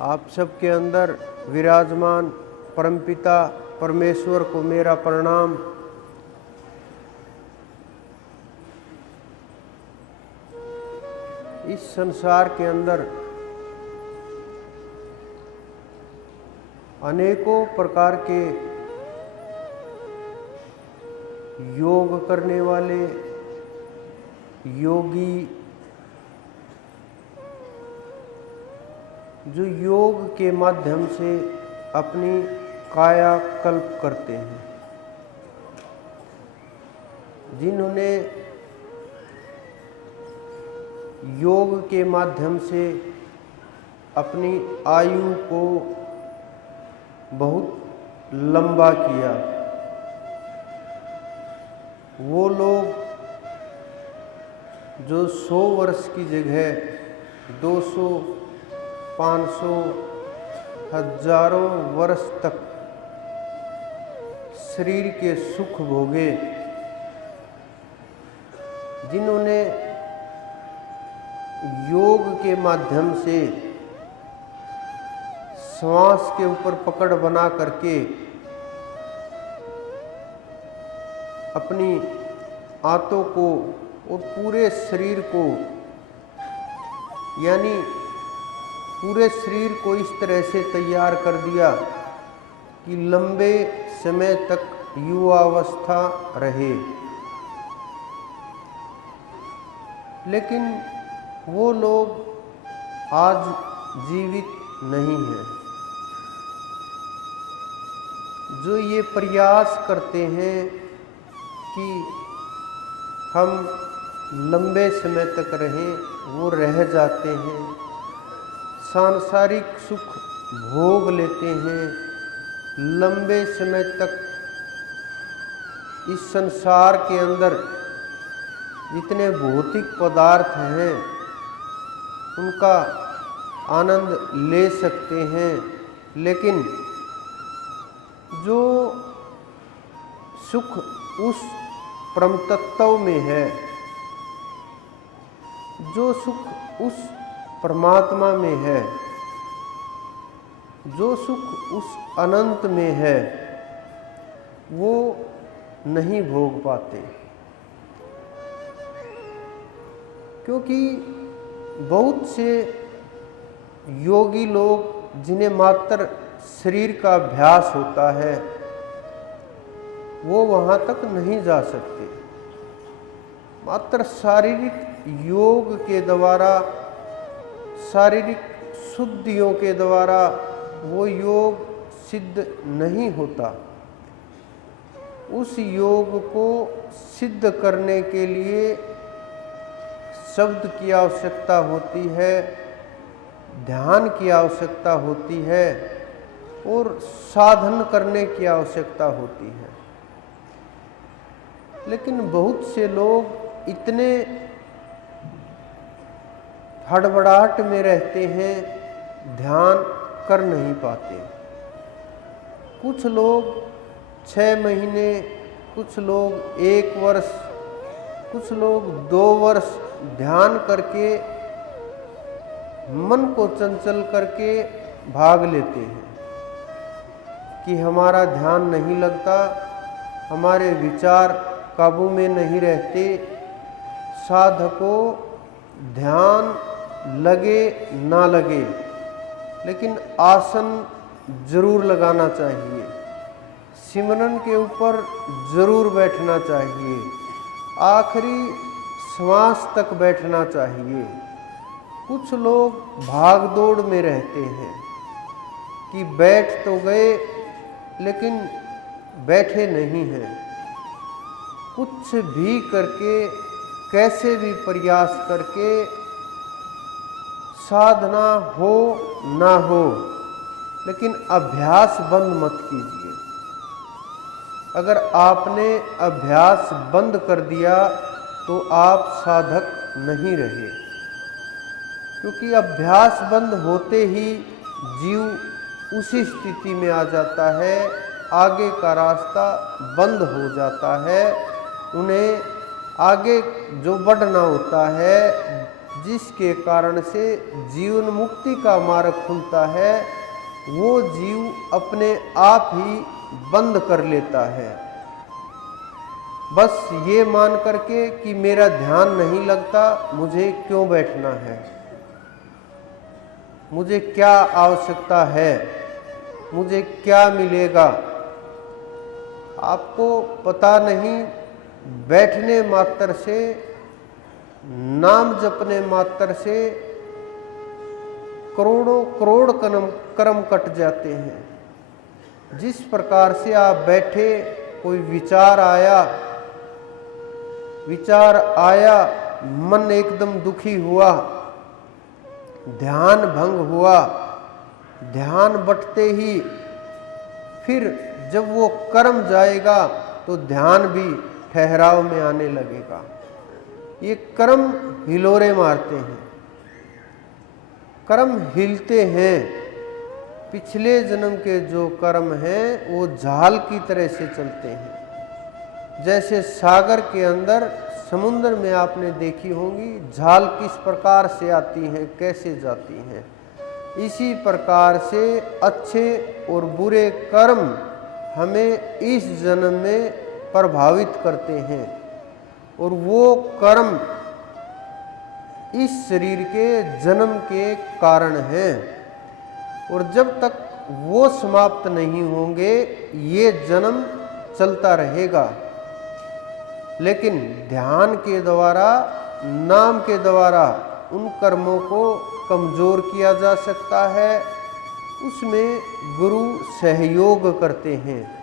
आप सबके अंदर विराजमान परमपिता परमेश्वर को मेरा प्रणाम। इस संसार के अंदर अनेकों प्रकार के योग करने वाले योगी, जो योग के माध्यम से अपनी काया कल्प करते हैं, जिन्होंने योग के माध्यम से अपनी आयु को बहुत लंबा किया, वो लोग जो 100 वर्ष की जगह 200, 500, हजारों वर्ष तक शरीर के सुख भोगे, जिन्होंने योग के माध्यम से श्वास के ऊपर पकड़ बना करके अपनी आंतों को और पूरे शरीर को, यानी पूरे शरीर को इस तरह से तैयार कर दिया कि लंबे समय तक युवावस्था रहे। लेकिन वो लोग आज जीवित नहीं हैं। जो ये प्रयास करते हैं कि हम लंबे समय तक रहें, वो रह जाते हैं, सांसारिक सुख भोग लेते हैं, लंबे समय तक इस संसार के अंदर जितने भौतिक पदार्थ हैं उनका आनंद ले सकते हैं। लेकिन जो सुख उस परम तत्व में है, जो सुख उस परमात्मा में है, जो सुख उस अनंत में है, वो नहीं भोग पाते। क्योंकि बहुत से योगी लोग जिन्हें मात्र शरीर का अभ्यास होता है, वो वहाँ तक नहीं जा सकते। मात्र शारीरिक योग के द्वारा, शारीरिक शुद्धियों के द्वारा वो योग सिद्ध नहीं होता। उस योग को सिद्ध करने के लिए शब्द की आवश्यकता होती है, ध्यान की आवश्यकता होती है और साधन करने की आवश्यकता होती है। लेकिन बहुत से लोग इतने हड़बड़ाहट में रहते हैं, ध्यान कर नहीं पाते। कुछ लोग 6 महीने, कुछ लोग 1 वर्ष, कुछ लोग 2 वर्ष ध्यान करके मन को चंचल करके भाग लेते हैं कि हमारा ध्यान नहीं लगता, हमारे विचार काबू में नहीं रहते। साधको ध्यान लगे ना लगे, लेकिन आसन जरूर लगाना चाहिए, सिमरन के ऊपर जरूर बैठना चाहिए, आखिरी श्वास तक बैठना चाहिए। कुछ लोग भाग दौड़ में रहते हैं कि बैठ तो गए लेकिन बैठे नहीं हैं। कुछ भी करके, कैसे भी प्रयास करके साधना हो ना हो, लेकिन अभ्यास बंद मत कीजिए। अगर आपने अभ्यास बंद कर दिया तो आप साधक नहीं रहे, क्योंकि अभ्यास बंद होते ही जीव उसी स्थिति में आ जाता है, आगे का रास्ता बंद हो जाता है। उन्हें आगे जो बढ़ना होता है जिसके कारण से जीवन मुक्ति का मार्ग खुलता है, वो जीव अपने आप ही बंद कर लेता है। बस ये मान करके कि मेरा ध्यान नहीं लगता, मुझे क्यों बैठना है, मुझे क्या आवश्यकता है, मुझे क्या मिलेगा। आपको पता नहीं, बैठने मात्र से, नाम जपने मात्र से करोड़ों करोड़ कर्म कट जाते हैं। जिस प्रकार से आप बैठे, कोई विचार आया, मन एकदम दुखी हुआ, ध्यान भंग हुआ, ध्यान बटते ही फिर जब वो कर्म जाएगा तो ध्यान भी ठहराव में आने लगेगा। ये कर्म हिलोरे मारते हैं, कर्म हिलते हैं। पिछले जन्म के जो कर्म हैं वो झाल की तरह से चलते हैं। जैसे सागर के अंदर, समुद्र में आपने देखी होंगी झाल किस प्रकार से आती हैं, कैसे जाती हैं। इसी प्रकार से अच्छे और बुरे कर्म हमें इस जन्म में प्रभावित करते हैं, और वो कर्म इस शरीर के जन्म के कारण हैं। और जब तक वो समाप्त नहीं होंगे, ये जन्म चलता रहेगा। लेकिन ध्यान के द्वारा, नाम के द्वारा उन कर्मों को कमजोर किया जा सकता है। उसमें गुरु सहयोग करते हैं।